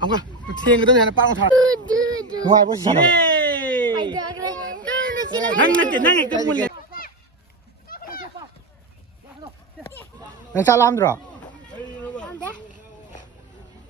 ông thiên cái đó này nó bao thằng ngoài bố sao năng cái mùi năng sao làm được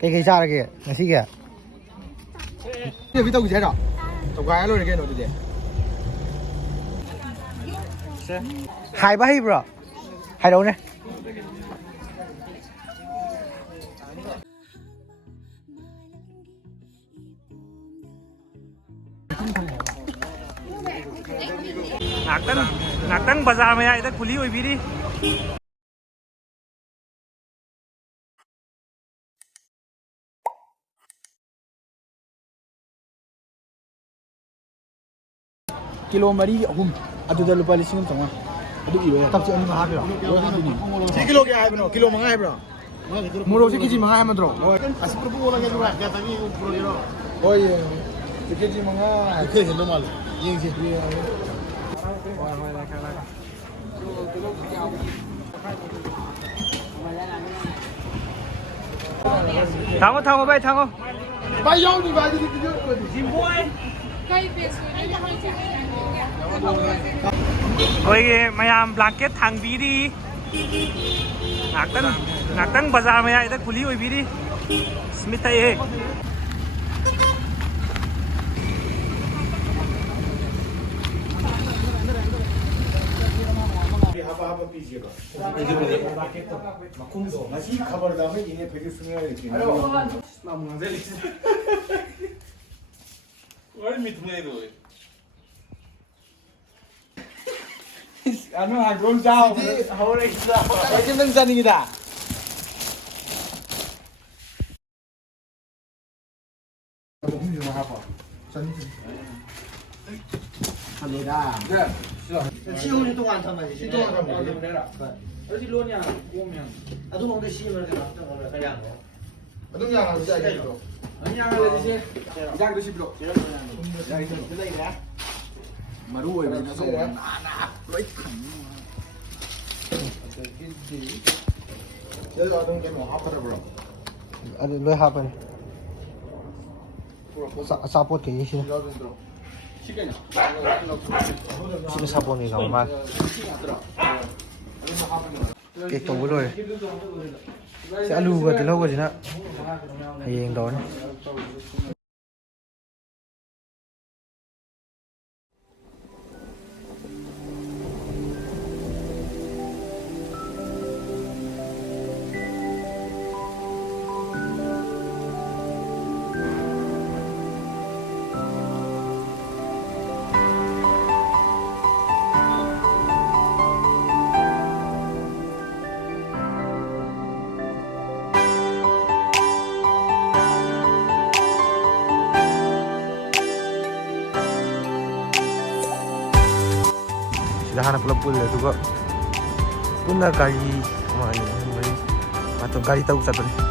cái sao kìa này xí kìa cái video gì đó tao gái luôn cái nó gì hai ba hi bro hai đâu nè ngạc bazaar में आए थे खुली हुई भी थी kilo mari ahum aduda lupa lising tong adu iwe tap si ani ma ha bro si kilo kya hai bro kilo manga hai bro muro si kiji manga hai madro asi pro po la ga ya tani pro gero oye kiji manga ke hendo mal yeng si thang bay thang bay yau đi bay đi कोई मयाम blanket थांग भी दी ngạc bazaar में आए थे खुली हुई भी थी Smith है apa pijie ba makumzo masih kabar dah ini pergi sungai ini mamu ngazeli Why meet me do it? anu agol jauh hore kita macam mana ni kita Hello dah. 시험을 동안 참아야지. 시동안 참아야지. 어디 로냐? 오면. 아도 뭔데 시험을 내가 그냥. 아동냥 하고 시작해. 아니야, 그러지. 이장 드시 브로. 야, 이거 들라이라. 마루에 내서 나나 로이 탕. 여기 아동게 뭐 하퍼 브로. 아니 로이 하퍼. 사포트 게 있어. 지금 사본이가 얼마? cái tủ rồi sẽ lưu vào từ lâu rồi chứ nè hay đó hanap lepul juga punna kali ini atau kali tahu satu ni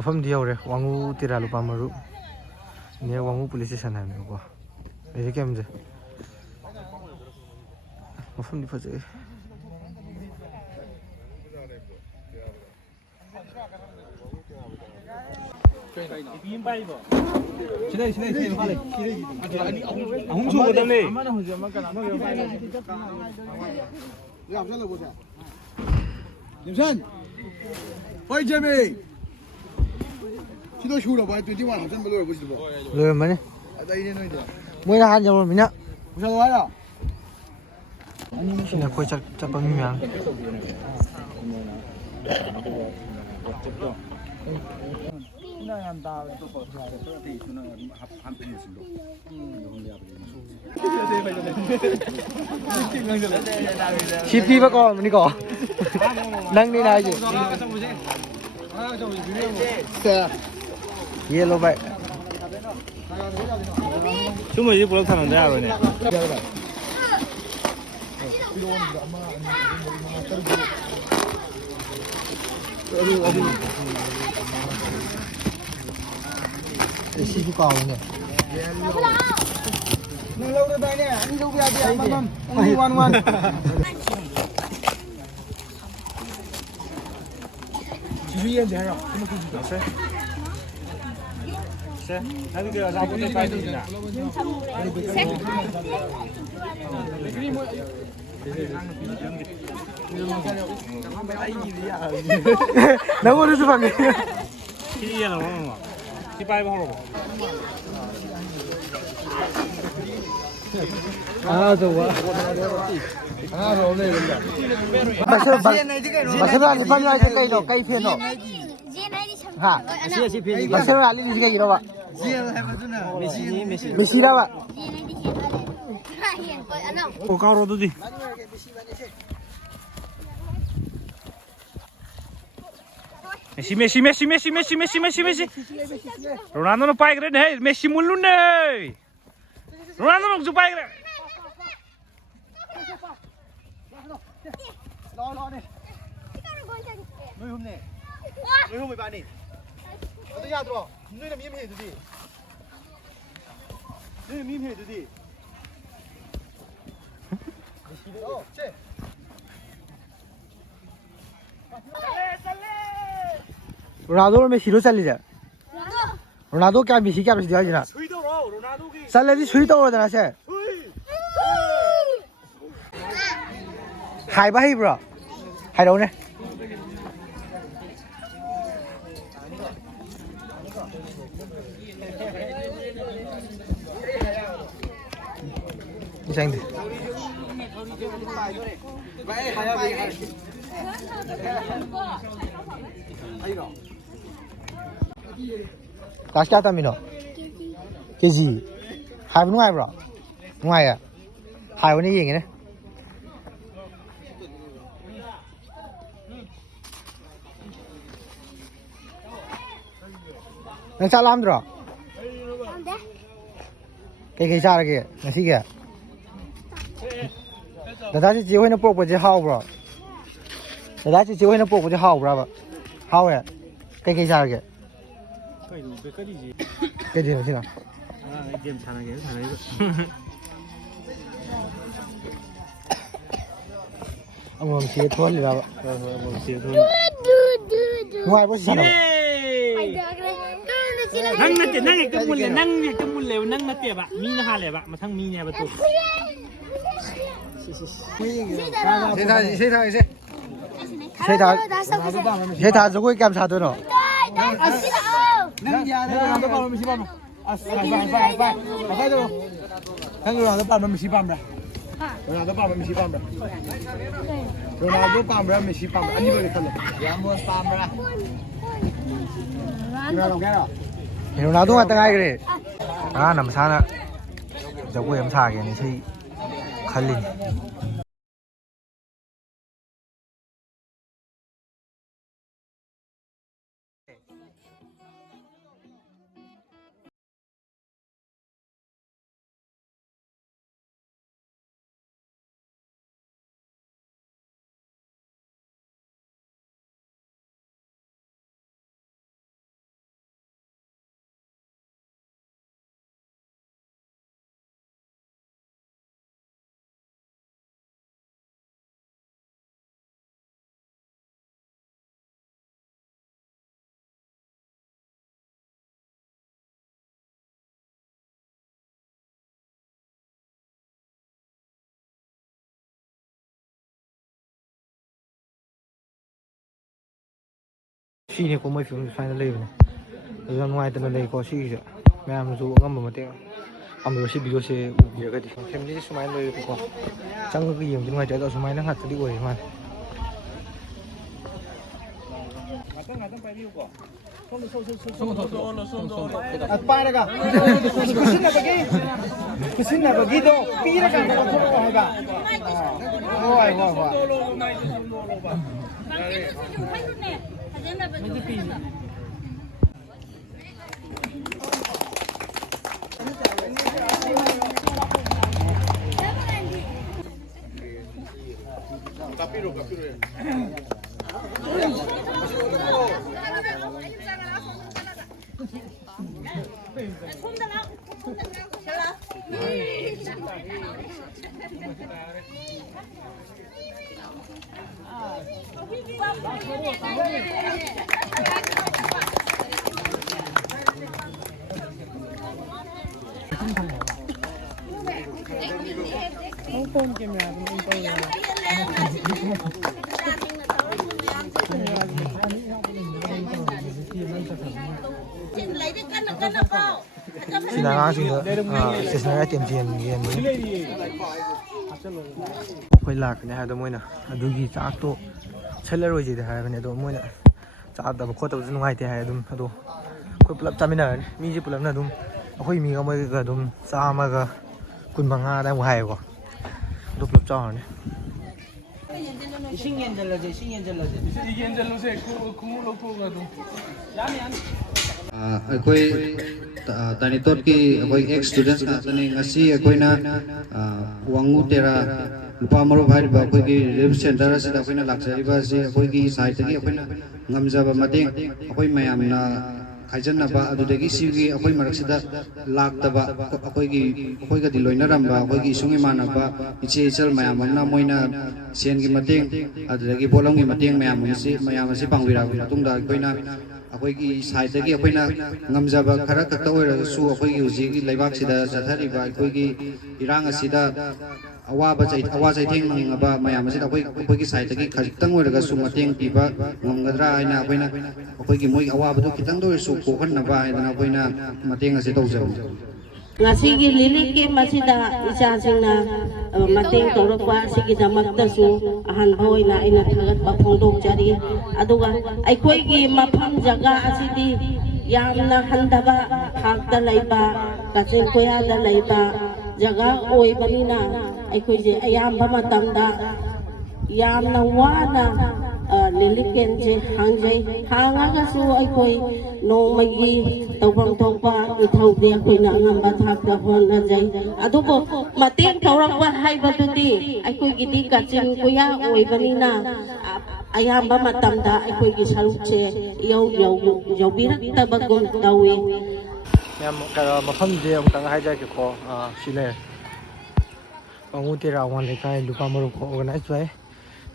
mafam dia ore wangu tiralu pamaru ini wangu police station hai meko ini kem je mafam di faje sini balik kiri ahum chu bodam le amana hoje makan amaga ya absal bosa Jimson oi jemi 시도 쉬우라 봐. 21 합산 별로 보시도 봐. 네, 맞네. 아, 이래 놓이다. 뭐야 한 점을 미냐? 무슨 와라. 아니, 신나 거의 잡방이면. CP 바꿔 뭐니까? 낭니 나지. Yellow vậy. Chúng mình chỉ buộc thằng này ra rồi nè. 시주 까오네. 능 lâu rồi nè, anh đâu về đi anh đi ngoan ngoan. 주위에 내려. 나도 그 라보트 파이팅이야. 너무 어려서 방금. 키리야 나오는 거. 키바이 하러. 아, 좋아. 아, 좋네 이런다. 마셔라 니 빨리 하자 cây cây phiền rồi. hả? Mà xem lại đi cái gì đâu ạ? Messi đâu ạ? Ồ cao rồi đi. Messi. Ronaldo nó bay cái đấy, Messi muốn luôn đây. Ronaldo nó chụp bay cái đấy. Lo đi. Nuôi hôm này. Nuôi hôm 13 này. 어떻게 하더라? 누이는 밈해 주디. 누이 밈해 주디. 체. Ronaldo में hero चल जा Ronaldo क्या मिसी क्या दिया जना चल दी सुई तो जना से हाय भाई bro hi đâu này đi sang đi Cash kya tamino? Kg. Hai bên ngoài bro. Ngoài à? Hai bên này gì này? Nang sao làm rồi? Cái sao kìa? Nang gì kìa? Đã chỉ huy nó buộc vào chỉ hao bro. Đã chỉ huy nó buộc vào chỉ hao bro. Hao à? Cái sao kìa? cái gì nào? 게임 잘하게. ông xía thốn đi đâu? ngoài bớt xí nào? năng cái mùi lều năng nó tiệp ạ, mi nó hà lẹp ạ, mà thằng mi nhà bật tụt. thế thà rồi cái sao thôi nó? Nang dia ada orang depan mesti pam. Apa tu? Kan orang depan mesti pam dah. Orang depan mesti pam dah. Ronaldo pam dah mesti pam. Ani boleh kalau. Ramos pam dah. Ronaldo kaya. Ronaldo nggak tengah kiri. Ah, nama sana. Jago yang sah ni sih Khalil. Xí này có mấy phiếu phải lên này, ra ngoài từ đây có xí rồi, mẹ em dù ngâm một tiếng, ăn đồ xí bị đồ xí uống cái gì, thêm đi số máy lên cũng có, chẳng cái gì bên ngoài trái đào số máy nó hạt đi quẩy mà. Paraga, kesini begitu, pira kan kalau thong hai ba, hoài. စီနာငါစီတော့စစ်စနာတင်ပြင်းနေနေခွေလာကနေဟာတော့မွေးနာအဒူကြီးစားတော့ဆက်လက်ရိုးကြီးတဲ့ဟာကနေတော့မွေးနာစားတော့ခေါ်တော့စနငိုင်းတဲ့ဟာတော့ခွေပလပ်တမနာမိကြီးပလပ်နာတော့အခွေမိကမွေးကတော့စားမကကွန်မငါတဲ့ဝဟဲကောတို့ပလပ်ကြောင်းနေ신경절로지 신경절로지 신경절로세 구로 놓고 가도 야미 안 ꯑꯩꯈꯣꯏ ꯇꯥꯅꯤꯇꯣꯠꯀꯤ ꯑꯩꯈꯣꯏ X students ꯉꯥꯛꯇꯅꯤ ꯉꯁꯤ ꯑꯩꯈꯣꯏꯅ ꯋꯥꯡꯉꯨ ꯇꯦꯔꯥ ꯂꯨꯄꯥ ꯃꯔꯨꯞ ꯍꯥꯏꯔꯤꯕ ꯑꯩꯈꯣꯏꯒꯤ relief centre ꯑꯁꯤꯗ ꯑꯩꯈꯣꯏꯅ ꯂꯥꯛꯆꯔꯤꯕ ꯑꯁꯤ ꯑꯩꯈꯣꯏꯒꯤ ꯁꯥꯏꯠꯇꯒꯤ ꯑꯩꯈꯣꯏꯅ ꯉꯝꯖꯕ ꯃꯇꯦꯡ ꯑꯩꯈꯣꯏ ꯃꯌꯥꯝꯅ ꯈꯥꯏꯖꯟꯅꯕ ꯑꯗꯨꯗꯒꯤ ꯁꯤꯒꯤ ꯑꯩꯈꯣꯏ ꯃꯔꯛꯁꯤꯗ ꯂꯥꯛꯇꯕ ꯑꯩꯈꯣꯏꯒꯗꯤ ꯂꯣꯏꯅꯔꯝꯕ ꯑꯩꯈꯣꯏꯒꯤ ꯏꯁꯨꯡ ꯏꯃꯥꯟꯅꯕ ꯏꯆꯦ ꯏꯆꯜ ꯃꯌꯥꯝ ꯑꯃꯅ ꯃꯣꯏꯅ ꯁꯦꯟꯒꯤ ꯃꯇꯦꯡ ꯑꯗꯨꯗꯒꯤ ꯄꯣꯠꯂꯝꯒꯤ ꯃꯇꯦꯡ ꯃꯌꯥꯝ ꯑꯁꯤ ꯄꯥꯡꯕꯤꯔꯛꯑꯕ ꯃꯇꯨꯡꯗ ꯑꯩꯈꯣꯏꯅ ꯑꯩꯈꯣꯏꯒꯤ ꯁꯥꯏꯠꯇꯒꯤ ꯑꯩꯈꯣꯏꯅ ꯉꯝꯖꯕ ꯈꯔ ꯈꯛꯇ ꯑꯣꯏꯔꯒꯁꯨ ꯑꯩꯈꯣꯏꯒꯤ ꯍꯧꯖꯤꯛ ꯂꯩꯕꯥꯛꯁꯤꯗ ꯆꯠꯊꯔꯤꯕ ꯑꯩꯈꯣꯏꯒꯤ ꯏꯔꯥꯡ ꯑꯁꯤꯗ ꯑꯋꯥ ꯆꯩꯊꯦꯡ ꯅꯪꯉꯕ ꯃꯌꯥꯝ ꯑꯁꯤꯗ ꯑꯩꯈꯣꯏꯒꯤ ꯁꯥꯏꯠꯇꯒꯤ ꯈꯖꯤꯛꯇꯪ ꯑꯣꯏꯔꯒꯁꯨ ꯃꯇꯦꯡ ꯄꯤꯕ ꯉꯝꯒꯗ꯭ꯔꯥ ꯍꯥꯏꯅ ꯑꯩꯈꯣꯏꯒꯤ ꯃꯣꯏꯒꯤ ꯑꯋꯥꯕꯗꯨ ꯈꯤꯇꯪꯗ ꯑꯣꯏꯔꯁꯨ ꯀꯣꯛꯍꯟꯅꯕ ꯍꯥꯏꯗꯅ ꯑꯩꯈꯣꯏꯅ ꯃꯇꯦꯡ ꯑꯁꯤ ꯇꯧꯖꯕꯅꯤ ngasi lili ke masida isa singna mating torokwa sigidamaktsu ahan hoina ina thagat paphongdok jari aduga aikoi gi mapham jaga asidi yamna handaba thakta laiba kachin koya da laiba jaga oi banina aikoi je ayamba matamda yamna wana lili kenje hangjai hangagasu aikoi nomagi tawang thokpa ithaude akoina ngamba thakta honajai adubo mateng thaurakwa haibadudi aikoi gidi kachin koya oibanina ayamba matamda aikoi gi sarukche yaubiraktabagum tawi ꯌꯥꯝ ꯀꯩꯅꯣ ꯃꯐꯝꯁꯦ ꯑꯃꯨꯛꯇꯪ ꯍꯥꯏꯖꯒꯦꯀꯣ ꯁꯤꯅꯦ ꯋꯥꯡꯉꯨ ꯇꯦꯔꯥ one ꯂꯩꯀꯥꯏ ꯂꯨꯄꯥ ꯃꯔꯨꯞꯀ organise ꯇꯧꯋꯦ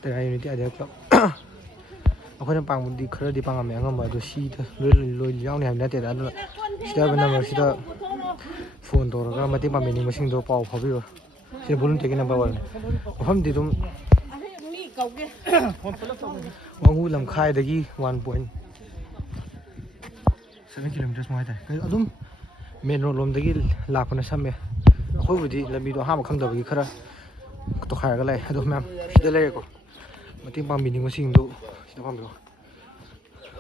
ꯇꯦꯔꯥ unity idea club ꯑꯩꯈꯣꯏꯅ ꯄꯥꯡꯕꯗꯤ ꯈꯔꯗꯤ ꯄꯥꯡꯉꯝꯃꯦ ꯑꯉꯝꯕ ꯑꯗꯣ ꯁꯤꯗ ꯂꯣꯏ ꯌꯥꯎꯅꯤ ꯍꯥꯏꯕ ꯅꯠꯇꯦꯗ ꯑꯗꯨꯅ ꯁꯤꯗ ꯍꯥꯏꯕ ꯅꯝꯕꯔꯁꯤꯗ ꯐꯣꯟ ꯇꯧꯔꯒ ꯃꯇꯦꯡ ꯄꯥꯡꯕꯤꯅꯤꯡꯕꯁꯤꯡꯗꯣ ꯄꯥꯎ ꯐꯥꯎꯕꯤꯔꯣ ꯁꯤꯅ ꯚꯣꯂꯨꯟꯇꯤꯌꯔꯒꯤ ꯅꯝꯕꯔ ꯑꯣꯏꯕꯅꯤ ꯃꯐꯝꯗꯤ ꯑꯗꯨꯝ ꯋꯥꯡꯉꯨ ꯂꯝꯈꯥꯏꯗꯒꯤ 1.7 ꯀꯤꯂꯣꯃꯤꯇꯔ ꯁꯨꯃꯥꯏꯅ ꯍꯥꯏꯇꯥꯔꯦ ꯑꯗꯨꯝ ꯃꯦꯟ ꯔꯣꯗ ꯂꯣꯝꯗꯒꯤ ꯂꯥꯛꯄꯅ ꯁꯝꯃꯦ ꯑꯩꯈꯣꯏꯕꯨꯗꯤ ꯂꯝꯕꯤꯗꯣ ꯑꯍꯥꯟꯕ ꯈꯪꯗꯕꯒꯤ ꯈꯔ ꯇꯣꯈꯥꯏꯔꯒ ꯂꯥꯛꯑꯦ ꯑꯗꯣ ꯃꯌꯥꯝ ꯁꯤꯗ ꯂꯩꯔꯦꯀꯣ ꯃꯇꯦꯡ ꯄꯥꯡꯕꯤꯅꯤꯡꯕꯁꯤꯡꯗꯨ ꯁꯤꯗ ꯄꯥꯡꯕꯤꯔꯣ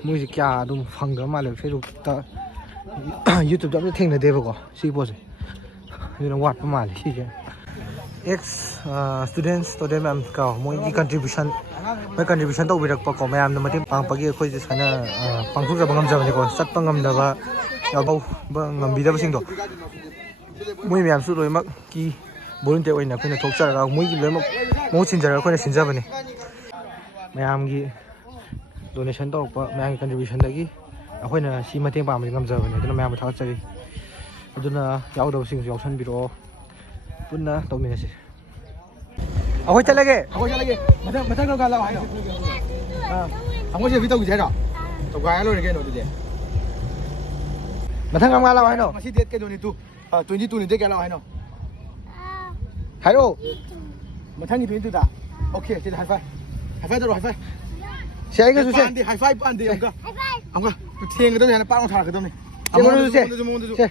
ꯃꯣꯏꯁꯦ ꯀꯌꯥ ꯑꯗꯨꯝ ꯐꯪꯗꯕ ꯃꯥꯜꯂꯦ ꯐꯦꯁꯕꯨꯛꯇ ꯌꯨꯇ꯭ꯌꯨꯕꯇ ꯑꯝꯇ ꯊꯦꯡꯅꯗꯦꯕꯀꯣ ꯁꯤꯒꯤ ꯄꯣꯠꯁꯦ ꯑꯗꯨꯅ ꯋꯥꯠꯄ ꯃꯥꯜꯂꯦ ꯁꯤꯁꯦ ꯑꯦꯛꯁ ꯁ꯭ꯇꯨꯗꯦꯟꯁ ꯃꯌꯥꯝ ꯀꯣ ꯃꯣꯏꯒꯤ ꯀꯟꯇ꯭ꯔꯤꯕ꯭ꯌꯨꯁꯟ ꯇꯧꯕꯤꯔꯛꯄꯀꯣ ꯃꯌꯥꯝꯅ ꯃꯇꯦꯡ ꯄꯥꯡꯉꯛꯄꯒꯤ ꯑꯩꯈꯣꯏꯁꯦ ꯁꯨꯃꯥꯏꯅ ꯄꯥꯡꯊꯣꯛꯆꯕ ꯉꯝꯖꯕꯅꯤꯀꯣ ꯆꯠꯄ ꯉꯝꯗꯕ ꯌꯥꯎꯕ ꯉꯝꯕꯤꯗꯕꯁꯤꯡꯗꯣ ꯃꯣꯏ ꯃꯌꯥꯝꯁꯨ ꯂꯣꯏꯅꯃꯛꯀꯤ ꯚꯣꯂꯨꯟꯇꯤꯌꯔ ꯑꯣꯏꯅ ꯑꯩꯈꯣꯏꯅ ꯊꯣꯛꯆꯔꯒ ꯃꯣꯏꯒꯤ ꯂꯣꯏꯅꯃꯛ ꯃꯍꯨꯠ ꯁꯤꯟꯖꯔꯒ ꯑꯩꯈꯣꯏꯅ ꯁꯤꯟꯖꯕꯅꯤ ꯃꯌꯥꯝꯒꯤ ꯗꯣꯅꯦꯁꯟ ꯇꯧꯔꯛꯄ ꯃꯌꯥꯝꯒꯤ ꯀꯟꯇ꯭ꯔꯤꯕ꯭ꯌꯨꯁꯟꯗꯒꯤ ꯑꯩꯈꯣꯏꯅ ꯁꯤ ꯃꯇꯦꯡ ꯄꯥꯡꯕꯗꯤ ꯉꯝꯖꯕꯅꯤ ꯑꯗꯨꯅ ꯃꯌꯥꯝꯕꯨ ꯊꯥꯒꯠꯆꯔꯤ ꯑꯗꯨꯅ ꯌꯥꯎꯗꯕꯁꯤꯡꯁꯨ ꯌꯥꯎꯁꯟꯕꯤꯔꯛꯑꯣ ꯄꯨꯟꯅ ꯇꯧꯃꯤꯟꯅꯁꯤ ꯑꯩꯈꯣꯏ ꯆꯠꯂꯒꯦ ꯃꯊꯪ ꯀꯔꯝ ꯀꯥꯟ ꯂꯥꯛꯑꯣ ꯍꯥꯏꯅꯣ ꯑꯩꯈꯣꯏ ꯁꯦꯜꯐꯤ ꯇꯧꯈꯤꯁꯦ ꯍꯥꯏꯔꯣ ꯇꯧꯈꯥꯏꯔ ꯂꯣꯏꯔꯦ ꯀꯩꯅꯣ ꯑꯗꯨꯗꯤ ꯃꯊꯪ ꯀꯔꯝ ꯀꯥꯟ ꯂꯥꯛꯑꯣ ꯍꯥꯏꯅꯣ ꯉꯁꯤ ꯗꯦꯠ ꯀꯩꯅꯣꯅꯤ 22ꯅꯤ ꯗꯦꯠ ꯀꯌꯥ ꯂꯥꯛꯑꯣ ꯍꯥꯏꯅꯣ ꯍꯥꯏꯔꯛꯑꯣ ꯃꯊꯪꯒꯤ 22ꯗ ꯑꯣꯀꯦ ꯁꯤꯗ ꯍꯥꯏ ꯐꯥꯏ ꯇꯧꯔꯣ ꯍꯥꯏ ꯐꯥꯏ ꯁꯤ ꯑꯩꯒꯁꯨ ꯁꯦ ꯍꯥꯏ ꯐꯥꯏ ꯄꯥꯟꯗꯦ ꯑꯃꯨꯛꯀ ꯊꯦꯡꯒꯗꯕꯅꯤ ꯍꯥꯏꯅ ꯄꯥꯛꯅ ꯊꯥꯔꯛꯀꯗꯕꯅꯤ ꯁꯦ ꯃꯉꯣꯟꯗꯁꯨ ꯁꯦ